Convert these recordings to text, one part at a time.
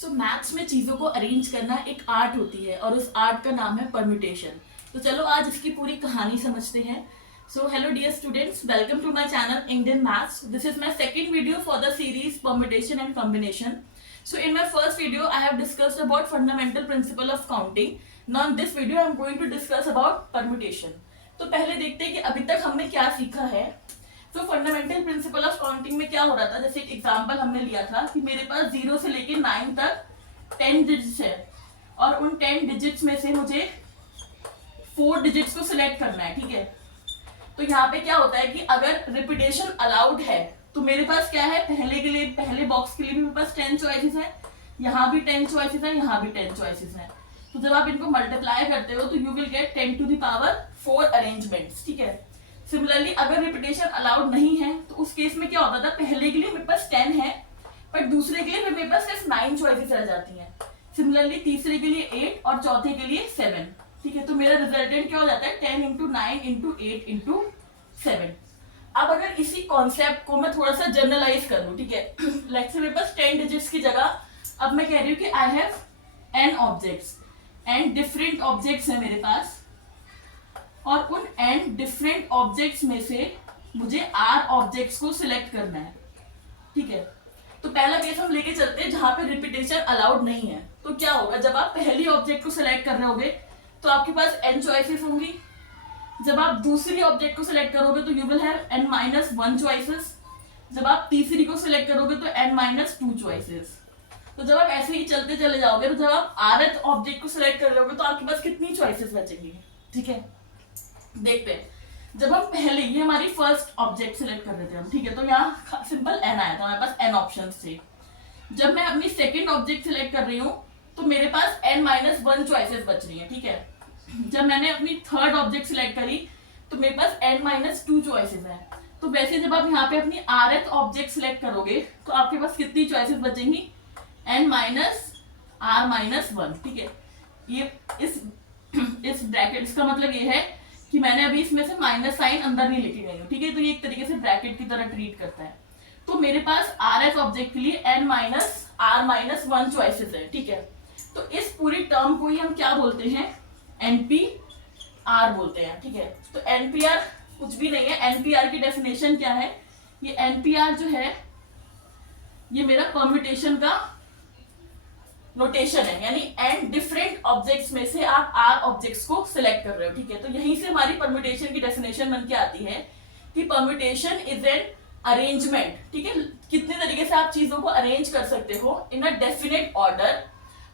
सो maths में चीज़ों को अरेंज करना एक आर्ट होती है और उस आर्ट का नाम है परम्यूटेशन। तो चलो आज इसकी पूरी कहानी समझते हैं। So hello dear students, welcome to my channel Indian maths. This is my second video for the series permutation and combination. So in my first video I have discussed about fundamental principle of counting. Now in this video I am going to discuss about permutation. तो पहले देखते हैं कि अभी तक हमने क्या सीखा है. तो फंडामेंटल प्रिंसिपल ऑफ काउंटिंग में क्या हो रहा था, जैसे एक एग्जांपल हमने लिया था कि मेरे पास 0 से लेके 9 तक 10 डिजिट्स है और उन 10 डिजिट्स में से मुझे 4 डिजिट्स को सिलेक्ट करना है. ठीक है, तो यहाँ पे क्या होता है कि अगर रिपीटेशन अलाउड है तो मेरे पास क्या है, पहले के लिए पहले बॉक्स के लिए भी मेरे पास 10 चॉइसेस है, यहाँ भी 10 चॉइसेस है, यहाँ भी 10 चॉइसेस है. तो जब आप इनको मल्टीप्लाई करते हो तो you will get 10 to the power 4 arrangements. ठीक है, सिमिलरली अगर रिपीटेशन अलाउड नहीं है तो उस केस में क्या होता था, पहले के लिए मेरे पास 10 है पर दूसरे के लिए मेरे पास सिर्फ 9 चॉइसेस रह जाती हैं. सिमिलरली तीसरे के लिए 8 और चौथे के लिए 7. ठीक है, तो मेरा रिजल्टेंट क्या हो जाता है, 10 इंटू 9 इंटू 8 इंटू 7. अब अगर इसी कॉन्सेप्ट को मैं थोड़ा सा जनरलाइज कर लूं, ठीक है, लेट्स से मेरे पास 10 डिजिट्स की जगह अब मैं कह रही हूँ कि I have n objects and different objects है मेरे पास, और उन n डिफरेंट ऑब्जेक्ट्स में से मुझे r ऑब्जेक्ट्स को सिलेक्ट करना है. ठीक है, तो पहला केस हम लेके चलते हैं जहां पे रिपीटेशन अलाउड नहीं है. तो क्या होगा, जब आप पहली ऑब्जेक्ट को सिलेक्ट कर रहे होगे तो आपके पास n चॉइसेस होंगी. जब आप दूसरी ऑब्जेक्ट को सिलेक्ट करोगे तो you will have n-1 choices. जब आप तीसरी को सिलेक्ट करोगे तो n-2 चॉइसेस. तो जब आप ऐसे ही चलते चले जाओगे तो जब आप rth ऑब्जेक्ट को सिलेक्ट कर रहे होगे तो आपके पास कितनी चॉइसेस बचेंगी. ठीक है, देखते हैं. जब हम पहले ये हमारी फर्स्ट ऑब्जेक्ट सिलेक्ट कर रहे थे हम, ठीक है, तो यहाँ सिंपल n आया था, हमारे पास n ऑप्शंस थे. जब मैं अपनी सेकंड ऑब्जेक्ट सिलेक्ट कर रही हूँ तो मेरे पास n-1 चॉइसेस बच रही है. ठीक है, जब मैंने अपनी थर्ड ऑब्जेक्ट सिलेक्ट करी तो मेरे पास n-2 चॉइसेस है. तो वैसे जब आप यहाँ पे अपनी rth ऑब्जेक्ट सिलेक्ट करोगे तो आपके पास कितनी चॉइसेस बचेंगी, n-r-1. ठीक है, ये इस ब्रैकेट, इसका मतलब ये है कि मैंने अभी इसमें से माइनस साइन अंदर नहीं लेके गई हूँ. ठीक है, तो ये एक तरीके से ब्रैकेट की तरह ट्रीट करता है. तो मेरे पास rth ऑब्जेक्ट के लिए n-r-1 चॉइसेस है. ठीक है, तो इस पूरी टर्म को ही हम क्या बोलते हैं, NPR बोलते हैं. ठीक है, तो NPR कुछ भी नहीं है. NPR की डेफिनेशन क्या है, ये NPR जो है ये मेरा परम्यूटेशन का नोटेशन है, यानी n डिफरेंट ऑब्जेक्ट्स में से आप r ऑब्जेक्ट्स को सिलेक्ट कर रहे हो. ठीक है, तो यहीं से हमारी परम्यूटेशन की डेफिनेशन बन के आती है कि परम्यूटेशन इज एन अरेंजमेंट. ठीक है, कितने तरीके से आप चीजों को अरेंज कर सकते हो in a definite order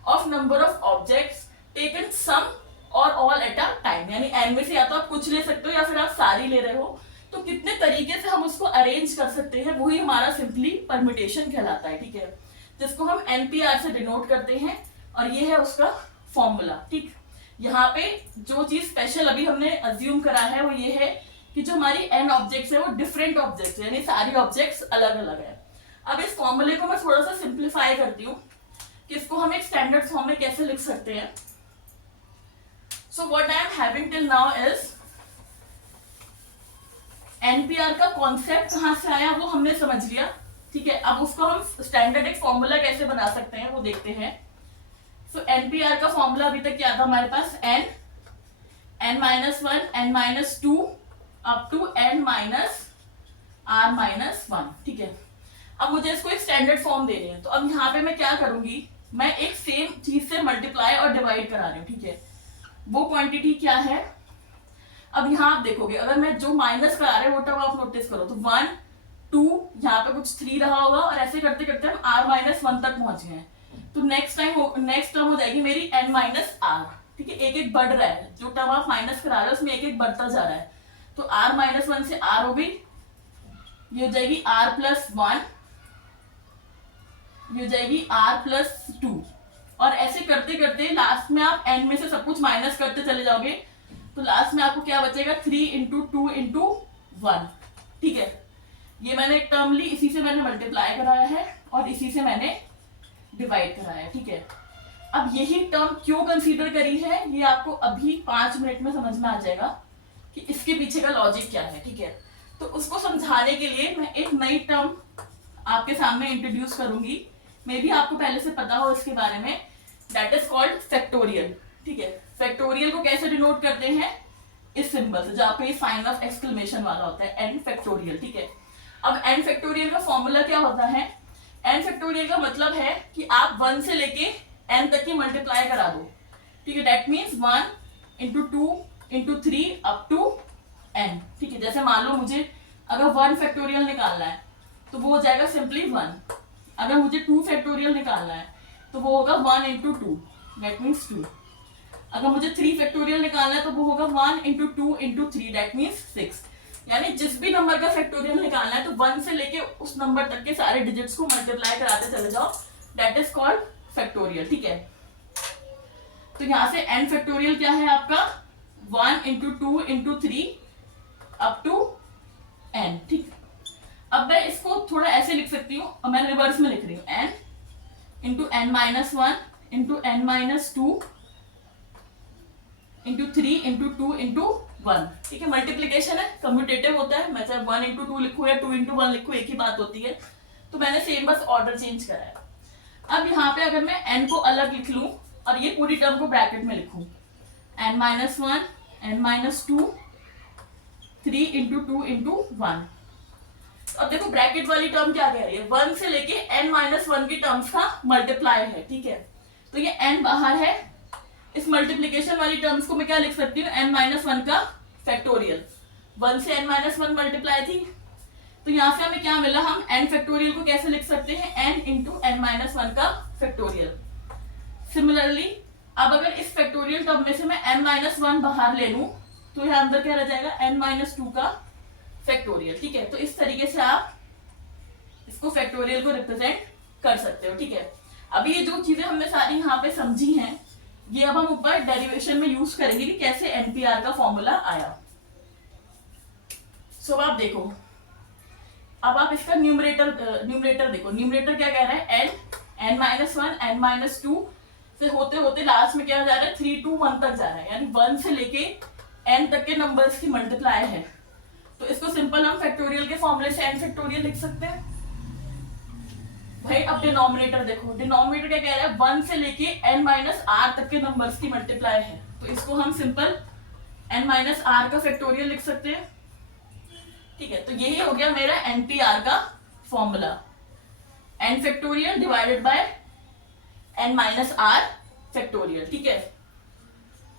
of number of objects taken some और ऑल एट अ टाइम. यानी n में से या तो आप कुछ ले सकते हो या फिर आप सारी ले रहे हो. तो कितने तरीके से हम उसको अरेंज कर सकते हैं वही हमारा सिंपली परम्यूटेशन कहलाता है. ठीक है, जिसको हम NPR से डिनोट करते हैं और ये है उसका फॉर्मूला. ठीक, यहाँ पे जो चीज स्पेशल अभी हमने अज्यूम करा है वो ये है कि जो हमारी n ऑब्जेक्ट्स है वो डिफरेंट ऑब्जेक्ट्स यानी सारी ऑब्जेक्ट्स अलग अलग है. अब इस फॉर्मूले को मैं थोड़ा सा सिंप्लीफाई करती हूँ कि इसको हम एक स्टैंडर्ड फॉर्म में कैसे लिख सकते हैं. So what I am having till now is NPR का कॉन्सेप्ट कहाँ से आया वो हमने समझ लिया. ठीक है, अब उसको हम स्टैंडर्ड एक फॉर्मूला कैसे बना सकते हैं वो देखते हैं. सो NPR का फॉर्मूला अभी तक क्या था हमारे पास, n-1 n-2 up to n-r-1. ठीक है, अब मुझे इसको एक स्टैंडर्ड फॉर्म देनी है. तो अब यहाँ पे मैं क्या करूंगी, मैं एक सेम चीज से मल्टीप्लाई और डिवाइड करा रही हूँ. ठीक है, वो क्वांटिटी क्या है. अब यहाँ आप देखोगे अगर मैं जो माइनस करा रहे हैं वो टर्म आप नोटिस करो तो 1 2 यहाँ पे कुछ 3 रहा होगा और ऐसे करते करते हम r-1 तक पहुंच गए. तो नेक्स्ट टर्म हो जाएगी मेरी n-r. ठीक है, एक एक बढ़ रहा है, जो टर्म आप माइनस करा रहे हो उसमें एक एक बढ़ता जा रहा है. तो r-1 से r हो गई, ये हो जाएगी r+1, ये हो जाएगी r+2, और ऐसे करते करते लास्ट में आप n में से सब कुछ माइनस करते चले जाओगे तो लास्ट में आपको क्या बचेगा, 3 इंटू 2 इंटू 1. ठीक है, ये मैंने एक टर्म ली, इसी से मैंने मल्टीप्लाई कराया है और इसी से मैंने डिवाइड कराया है. ठीक है, अब यही टर्म क्यों कंसीडर करी है ये आपको अभी 5 मिनट में समझ में आ जाएगा कि इसके पीछे का लॉजिक क्या है. ठीक है, तो उसको समझाने के लिए मैं एक नई टर्म आपके सामने इंट्रोड्यूस करूंगी मे भी आपको पहले से पता हो इसके बारे में, दैट इज कॉल्ड फैक्टोरियल। ठीक है, फैक्टोरियल को कैसे डिनोट करते हैं, इस सिंबल से, जहाँ पे साइन ऑफ एक्सक्लेमेशन वाला होता है, एन फैक्टोरियल। ठीक है, अब एन फैक्टोरियल का फॉर्मूला क्या होता है, एन फैक्टोरियल का मतलब है कि आप 1 से लेके एन तक की मल्टीप्लाई करा दो। ठीक है, that means 1 into 2 into 3 up to n. ठीक है, जैसे मान लो मुझे अगर 1 फैक्टोरियल निकालना है तो वो हो जाएगा सिंपली 1। अगर मुझे 2 फैक्टोरियल निकालना है तो वो होगा 1 इंटू 2, दैट मीन्स 2। अगर मुझे 3 फैक्टोरियल निकालना है तो वो होगा 1 इंटू 2 इंटू 3, दैट मीन्स 6। यानी जिस भी नंबर का फैक्टोरियल निकालना है तो 1 से लेके उस नंबर तक के सारे डिजिट्स को मल्टीप्लाई कराते चले जाओ, दैट इज कॉल्ड फैक्टोरियल। ठीक है, तो यहां से n फैक्टोरियल क्या है आपका, 1 into 2 into 3 up to n। ठीक, अब मैं इसको थोड़ा ऐसे लिख सकती हूँ, और मैं रिवर्स में लिख रही हूँ, n into n minus 1 into n minus 2 into 3 into 2 into 1। ठीक है, मल्टीप्लीकेशन है, कम्यूटेटिव होता है, मैं चाहे 1 इंटू 2 लिखूँ या 2 इंटू 1 लिखूँ, एक ही बात होती है। तो मैंने सेम बस ऑर्डर चेंज करा है। अब यहाँ पे अगर मैं n को अलग लिख लूँ और ये पूरी टर्म को ब्रैकेट में लिखूँ, n minus 1 n minus 2 3 into 2 into 1। अब देखो ब्रैकेट वाली टर्म क्या कह रही है, 1 से लेके n माइनस 1 की टर्म्स का मल्टीप्लाई है। ठीक है, तो ये n बाहर है, इस मल्टीप्लीकेशन वाली टर्म्स को मैं क्या लिख सकती हूँ, n माइनस 1 का फैक्टोरियल। 1 से n माइनस 1 मल्टीप्लाई थी, तो यहाँ से हमें क्या मिला, हम n फैक्टोरियल को कैसे लिख सकते हैं, n इंटू n माइनस 1 का फैक्टोरियल। सिमिलरली अब अगर इस फैक्टोरियल टर्म में से मैं n माइनस 1 बाहर ले लूं तो यहाँ अंदर क्या रह जाएगा, n माइनस 2 का फैक्टोरियल। ठीक है, तो इस तरीके से आप इसको फैक्टोरियल को रिप्रेजेंट कर सकते हो। ठीक है, अभी ये जो चीजें हमने सारी यहाँ पे समझी हैं, ये अब हम ऊपर डेरिवेशन में यूज करेंगे कि कैसे एनपीआर का फॉर्मूला आया। सो आप देखो, अब आप इसका न्यूमरेटर देखो, न्यूमरेटर क्या कह रहा है, n माइनस 1 n माइनस 2 से होते होते लास्ट में क्या जा रहा है, 3 to 1 तक जा रहा है, यानी 1 से लेके n तक के नंबर्स की मल्टीप्लाई है। तो इसको सिंपल हम फैक्टोरियल के फॉर्मूले से n फैक्टोरियल लिख सकते हैं। भाई अब डिनोमिनेटर देखो, डिनोमिनेटर क्या कह रहा है, 1 से लेके n माइनस r तक के नंबर्स की मल्टीप्लाई है, तो इसको हम सिंपल n माइनस r का फैक्टोरियल लिख सकते हैं। ठीक है, तो यही हो गया मेरा एनपीआर का formula, n factorial divided by n minus r factorial. ठीक है,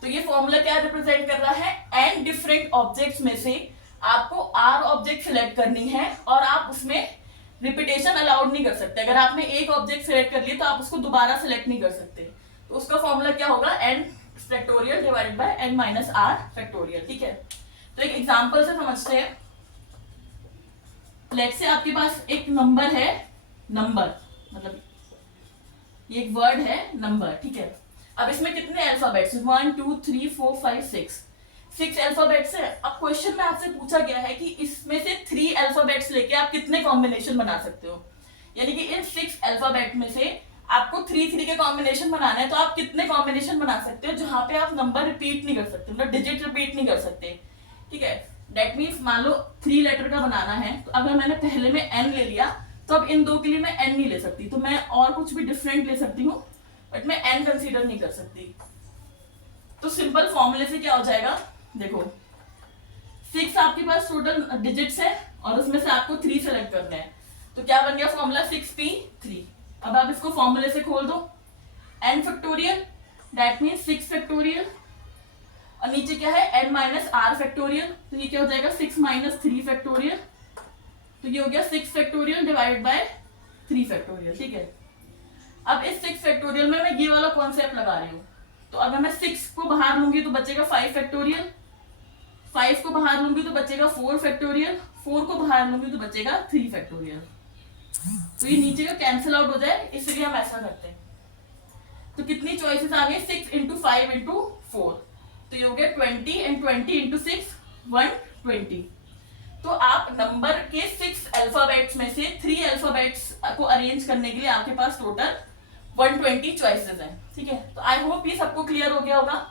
तो ये फॉर्मूला क्या रिप्रेजेंट कर रहा है, n डिफरेंट ऑब्जेक्ट्स में से आपको r ऑब्जेक्ट सिलेक्ट करनी है और आप उसमें रिपीटेशन अलाउड नहीं कर सकते। अगर आपने एक ऑब्जेक्ट सिलेक्ट कर लिया तो आप उसको दोबारा सिलेक्ट नहीं कर सकते, तो उसका फॉर्मूला क्या होगा, n factorial divided by n minus r factorial. ठीक है, तो एक एग्जांपल से समझते हैं। लेट्स से आपके पास एक नंबर है, नंबर मतलब ये एक वर्ड है नंबर। ठीक है, अब इसमें कितने अल्फाबेट्स, 1 2 3 4 5 6 अल्फाबेट्स है। अब क्वेश्चन में आपसे पूछा गया है कि इसमें से 3 अल्फाबेट्स लेके आप कितने कॉम्बिनेशन बना सकते हो, यानी कि इन 6 अल्फाबेट में से आपको 3 के कॉम्बिनेशन बनाना है, तो आप कितने कॉम्बिनेशन बना सकते हो जहां पे आप नंबर रिपीट नहीं कर सकते, मतलब डिजिट रिपीट नहीं कर सकते। ठीक है, दैट मीन्स मान लो 3 लेटर का बनाना है, तो अगर मैंने पहले में n ले लिया तो अब इन दो के लिए मैं n नहीं ले सकती, तो मैं और कुछ भी डिफरेंट ले सकती हूँ, बट मैं n कंसीडर नहीं कर सकती। तो सिंपल फॉर्मूले से क्या हो जाएगा, देखो 6 आपके पास टोटल डिजिट्स है और उसमें से आपको 3 सेलेक्ट करना है, तो क्या बन गया फॉर्मूला 6p3। अब आप इसको फॉर्मूले से खोल दो, n factorial that means 6 factorial और नीचे क्या है n माइनस r फैक्टोरियल, तो ये क्या हो जाएगा 6 माइनस 3 फैक्टोरियल, तो ये हो गया 6 फैक्टोरियल डिवाइडेड बाय 3 फैक्टोरियल। ठीक है, अब इस 6 फैक्टोरियल में मैं ये वाला कॉन्सेप्ट लगा रही हूँ, तो अगर मैं 6 को बाहर लूंगी तो बचेगा 5 फैक्टोरियल, 5 को बाहर लूंगी तो बचेगा 4 फैक्टोरियल, 4 को बाहर लूंगी तो बचेगा 3 फैक्टोरियल। तो ये नीचे का कैंसिल आउट हो जाए, इसलिए हम ऐसा करते हैं। तो कितनी चॉइसेस आ गई, 6 इंटू 5 इंटू 4, तो ये हो गया 20 एंड 20 इंटू 6 120। तो आप नंबर के 6 अल्फाबेट्स में से 3 अल्फाबेट्स को अरेंज करने के लिए आपके पास टोटल 120 चॉइसेस हैं। ठीक है, तो आई होप ये सबको क्लियर हो गया होगा।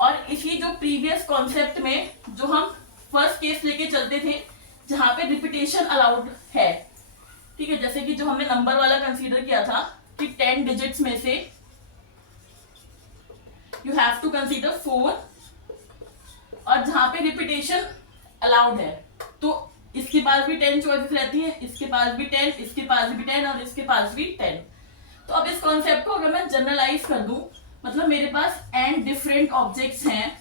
और इसी जो प्रीवियस कॉन्सेप्ट में जो हम फर्स्ट केस लेके चलते थे जहां पे रिपीटेशन अलाउड है, ठीक है। जैसे कि जो हमने नंबर वाला कंसीडर किया था कि 10 डिजिट्स में से यू हैव टू कंसीडर 4, और जहां पे रिपीटेशन अलाउड है तो इसके पास भी 10 चॉइसेस रहती है, इसके पास भी 10, इसके पास भी 10 और इसके पास भी 10। तो अब इस कॉन्सेप्ट को अगर मैं जनरलाइज कर दूं, मतलब मेरे पास n डिफरेंट ऑब्जेक्ट्स हैं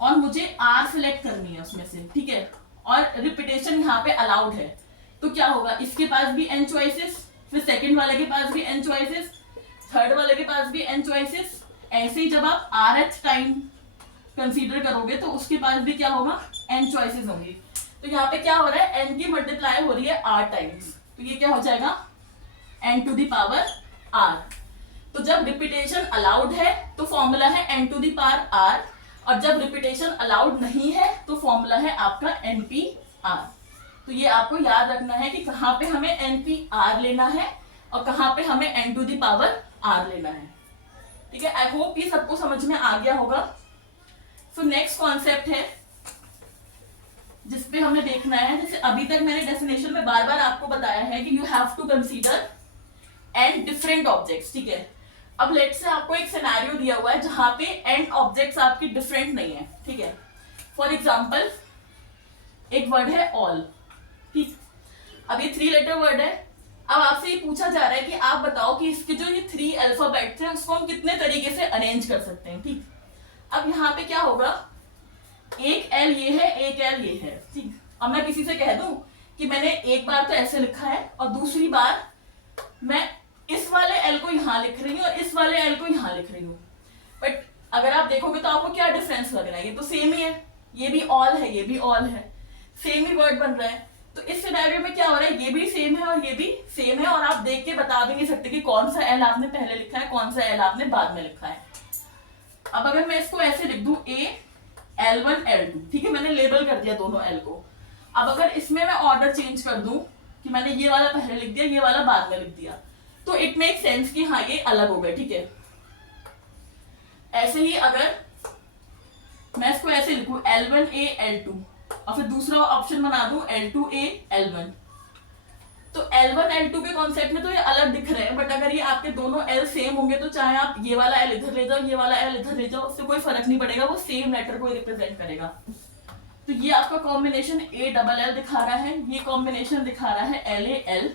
और मुझे r सिलेक्ट करनी है उसमें से, ठीक है, और रिपीटेशन यहाँ पे अलाउड है, तो क्या होगा, इसके पास भी n चॉइसेस, फिर सेकंड वाले के पास भी n चॉइसेस, थर्ड वाले के पास भी n चॉइसेस। ऐसे ही जब आप rth टाइम कंसीडर करोगे तो उसके पास भी क्या होगा, n चॉइसेस होंगी। तो यहाँ पे क्या हो रहा है, n की मल्टीप्लाई हो रही है r टाइम्स, तो ये क्या हो जाएगा, n to the power r। तो जब रिपीटेशन अलाउड है तो फॉर्मूला है n to the power r, और जब रिपीटेशन अलाउड नहीं है तो फॉर्मूला है आपका npr। तो ये आपको याद रखना है कि कहाँ पे हमें npr लेना है और कहाँ पे हमें n to the power r लेना है, ठीक है। आई होप ये सबको समझ में आ गया होगा। सो नेक्स्ट कॉन्सेप्ट है जिसपे हमें देखना है, जैसे अभी तक मैंने डेफिनेशन में बार बार आपको बताया है कि you have to consider n different objects, ठीक है। अब लेट्स से आपको एक सिनेरियो दिया हुआ है जहां पे n ऑब्जेक्ट्स आपकी डिफरेंट नहीं है, ठीक है। फॉर एग्जांपल एक वर्ड है ऑल, ठीक। अब ये 3 लेटर वर्ड है। अब आपसे ये पूछा जा रहा है कि आप बताओ कि इसके जो ये 3 अल्फाबेट्स हैं उसको हम कितने तरीके से अरेंज कर सकते हैं, ठीक। अब यहाँ पे क्या होगा, एक एल ये है, एक एल ये है, ठीक। अब मैं किसी से कह दूं कि मैंने एक बार तो ऐसे लिखा है और दूसरी बार मैं इस वाले एल को यहां लिख रही हूँ और इस वाले एल को यहां लिख रही हूँ, बट अगर आप देखोगे तो आपको क्या डिफरेंस लग रहा है, ये तो सेम ही है, ये भी ऑल है, ये भी ऑल है, सेम ही वर्ड बन रहा है। तो इस सिनेरियो में क्या हो रहा है, ये भी सेम है और ये भी सेम है, और आप देख के बता भी नहीं सकते कि कौन सा एल आपने पहले लिखा है, कौन सा एल आपने बाद में लिखा है। अब अगर मैं इसको ऐसे लिख दूं a L1 L2, ठीक है, मैंने लेबल कर दिया दोनों L को। अब अगर इसमें मैं ऑर्डर चेंज कर दूं कि मैंने ये वाला पहले लिख दिया, ये वाला बाद में लिख दिया, तो इट मेक सेंस कि हाँ ये अलग हो गए, ठीक है। ऐसे ही अगर मैं इसको ऐसे लिखूं L1A L2 और फिर दूसरा ऑप्शन बना दूं L2A L1, तो L1 L2 के कॉन्सेप्ट में तो ये अलग दिख रहे हैं, बट अगर ये आपके दोनों L सेम होंगे तो चाहे आप ये वाला L इधर ले जाओ, ये वाला L इधर ले जाओ, उससे कोई फर्क नहीं पड़ेगा, वो सेम लेटर को रिप्रेजेंट करेगा। तो ये आपका कॉम्बिनेशन A दिखा रहा है, ये कॉम्बिनेशन दिखा रहा है LAL,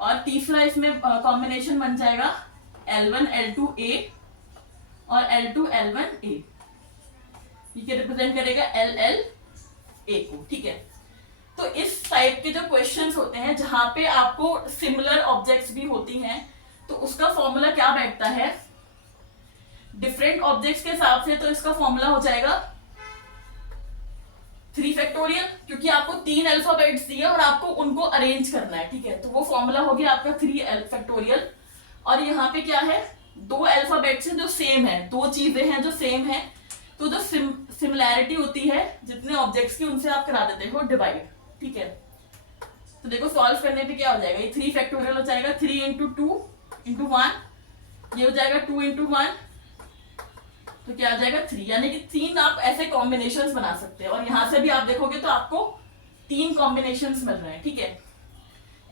और तीसरा इसमें कॉम्बिनेशन बन जाएगा L1 L2A और L2 L1A, ये रिप्रेजेंट करेगा LLA को, ठीक है। तो इस टाइप के जो क्वेश्चंस होते हैं जहां पे आपको सिमिलर ऑब्जेक्ट्स भी होती हैं, तो उसका फॉर्मूला क्या बैठता है, डिफरेंट ऑब्जेक्ट्स के हिसाब से तो इसका फॉर्मूला हो जाएगा 3 फैक्टोरियल, क्योंकि आपको 3 अल्फाबेट्स दिए और आपको उनको अरेंज करना है, ठीक है। तो वो फॉर्मूला हो गया आपका 3 फैक्टोरियल। और यहाँ पे क्या है, 2 अल्फाबेट्स हैं जो सेम है, 2 चीजें हैं जो सेम है, तो जो सिमिलैरिटी होती है जितने ऑब्जेक्ट्स की, उनसे आप करा देते हो डिवाइड, ठीक है। तो देखो सॉल्व करने पे क्या हो जाएगा, ये 3 फैक्टोरियल हो जाएगा, 3 इंटू 2 इंटू 1, ये हो जाएगा 2 इंटू 1, तो क्या आ जाएगा 3, यानी कि 3 आप ऐसे कॉम्बिनेशंस बना सकते हैं, और यहां से भी आप देखोगे तो आपको 3 कॉम्बिनेशंस मिल रहे हैं, ठीक है।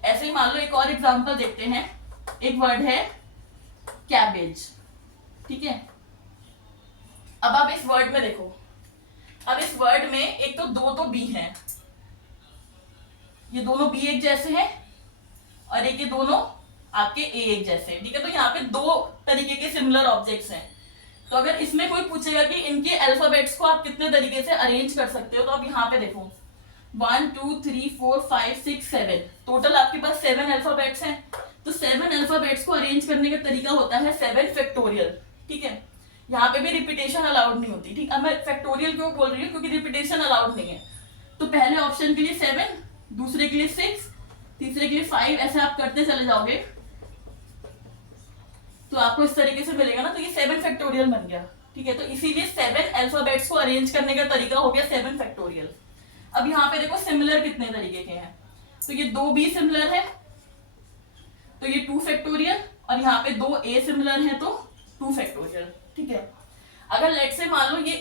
ऐसे ही मान लो एक और एग्जांपल देखते हैं, एक वर्ड है कैबेज, ठीक है। अब आप इस वर्ड में देखो, अब इस वर्ड में एक तो 2 तो बी हैं, ये दोनों बी एक जैसे हैं, और एक ये दोनों आपके ए एक जैसे हैं, ठीक है। तो यहाँ पे 2 तरीके के सिमिलर ऑब्जेक्ट्स हैं। तो अगर इसमें कोई पूछेगा कि इनके अल्फाबेट्स को आप कितने तरीके से अरेंज कर सकते हो, तो आप यहाँ पे देखो 1 2 3 4 5 6 7, टोटल आपके पास 7 अल्फाबेट्स हैं। तो 7 अल्फाबेट्स को अरेंज करने का तरीका होता है 7 फैक्टोरियल, ठीक है। यहाँ पे भी रिपीटेशन अलाउड नहीं होती, ठीक। अब मैं फैक्टोरियल क्यों बोल रही हूँ, क्योंकि रिपीटेशन अलाउड नहीं है। तो पहले ऑप्शन के लिए 7, दूसरे के लिए 6, तीसरे के लिए 5, ऐसे आप करते चले जाओगे तो आपको इस तरीके से मिलेगा ना। तो ये 7 फैक्टोरियल बन गया, ठीक है। तो इसीलिए 7 अल्फाबेट्स को अरेंज करने का तरीका हो गया 7 फैक्टोरियल। अब यहाँ पे देखो सिमिलर कितने तरीके के हैं, तो ये 2 बी सिमिलर है तो ये 2 फैक्टोरियल, और यहाँ पे 2 ए सिमिलर है तो 2 फैक्टोरियल, ठीक है। अगर लेट से मान लो ये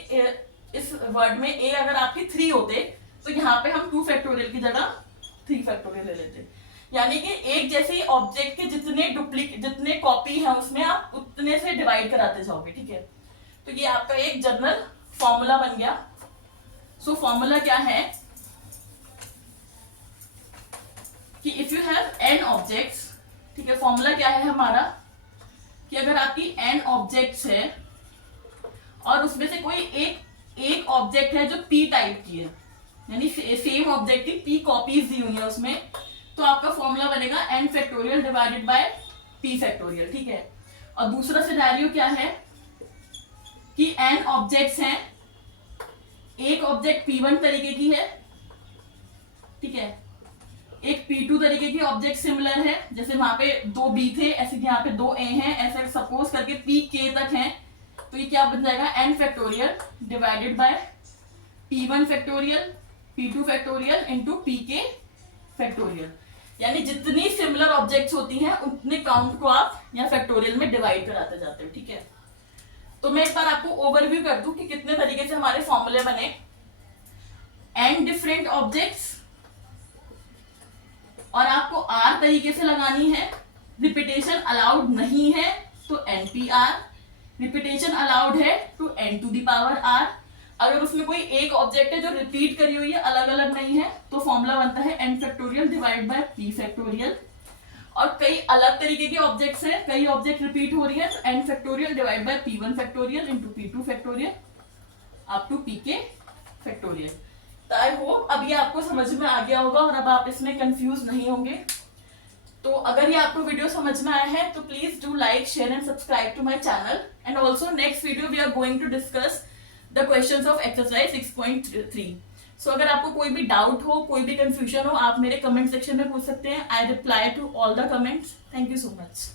इस वर्ड में ए अगर आपके 3 होते तो यहाँ पे हम 2 फैक्टोरियल की जगह 3 फैक्टोरियल ले लेते। यानी कि एक जैसे ऑब्जेक्ट के जितने कॉपी है उसमें आप उतने से डिवाइड कराते जाओगे, ठीक है। तो ये आपका एक जनरल फॉर्मूला बन गया। सो फॉर्मूला क्या है कि if you have n objects, ठीक है, फॉर्मूला क्या है हमारा कि अगर आपकी n ऑब्जेक्ट्स है और उसमें से कोई एक ऑब्जेक्ट है जो p टाइप की है, यानी सेम ऑब्जेक्ट की p कॉपीज दी हुई है उसमें, तो आपका फॉर्मूला बनेगा n factorial divided by p factorial, ठीक है। और दूसरा सिनेरियो क्या है कि n ऑब्जेक्ट्स हैं, एक ऑब्जेक्ट p1 तरीके की है, ठीक है, एक p2 तरीके की ऑब्जेक्ट सिमिलर है, जैसे वहां पे 2 b थे, ऐसे यहाँ पे 2 a हैं, ऐसे सपोज करके pk तक हैं, तो ये क्या बन जाएगा n factorial divided by p1 factorial p2 factorial into pk factorial. यानी जितनी सिमिलर ऑब्जेक्ट्स होती हैं उतने काउंट को आप यहाँ फैक्टोरियल में डिवाइड कराते जाते हो, ठीक है। तो मैं एक बार आपको ओवरव्यू कर दूं कि कितने तरीके से हमारे फॉर्मूले बने। n डिफरेंट ऑब्जेक्ट्स और आपको r तरीके से लगानी है, रिपीटेशन अलाउड नहीं है तो npr, रिपीटेशन अलाउड है तो n to the power r। अगर उसमें कोई एक ऑब्जेक्ट है जो रिपीट करी हुई है, अलग अलग नहीं है, तो फॉर्मूला बनता है n factorial divide bye p factorial. और कई अलग तरीके के ऑब्जेक्ट्स हैं, कई ऑब्जेक्ट रिपीट हो रही है तो n factorial divide by p1 factorial into p2 factorial up to pk factorial. तो आई होप अब ये आपको समझ में आ गया होगा और अब आप इसमें कंफ्यूज नहीं होंगे। तो अगर ये आपको वीडियो समझ में आया है तो please do like, share and subscribe to my channel. And also next video we are going to discuss the questions of exercise 6.3। So अगर आपको कोई भी डाउट हो, कोई भी कंफ्यूजन हो, आप मेरे कमेंट सेक्शन में पूछ सकते हैं। I reply to all the comments. Thank you so much.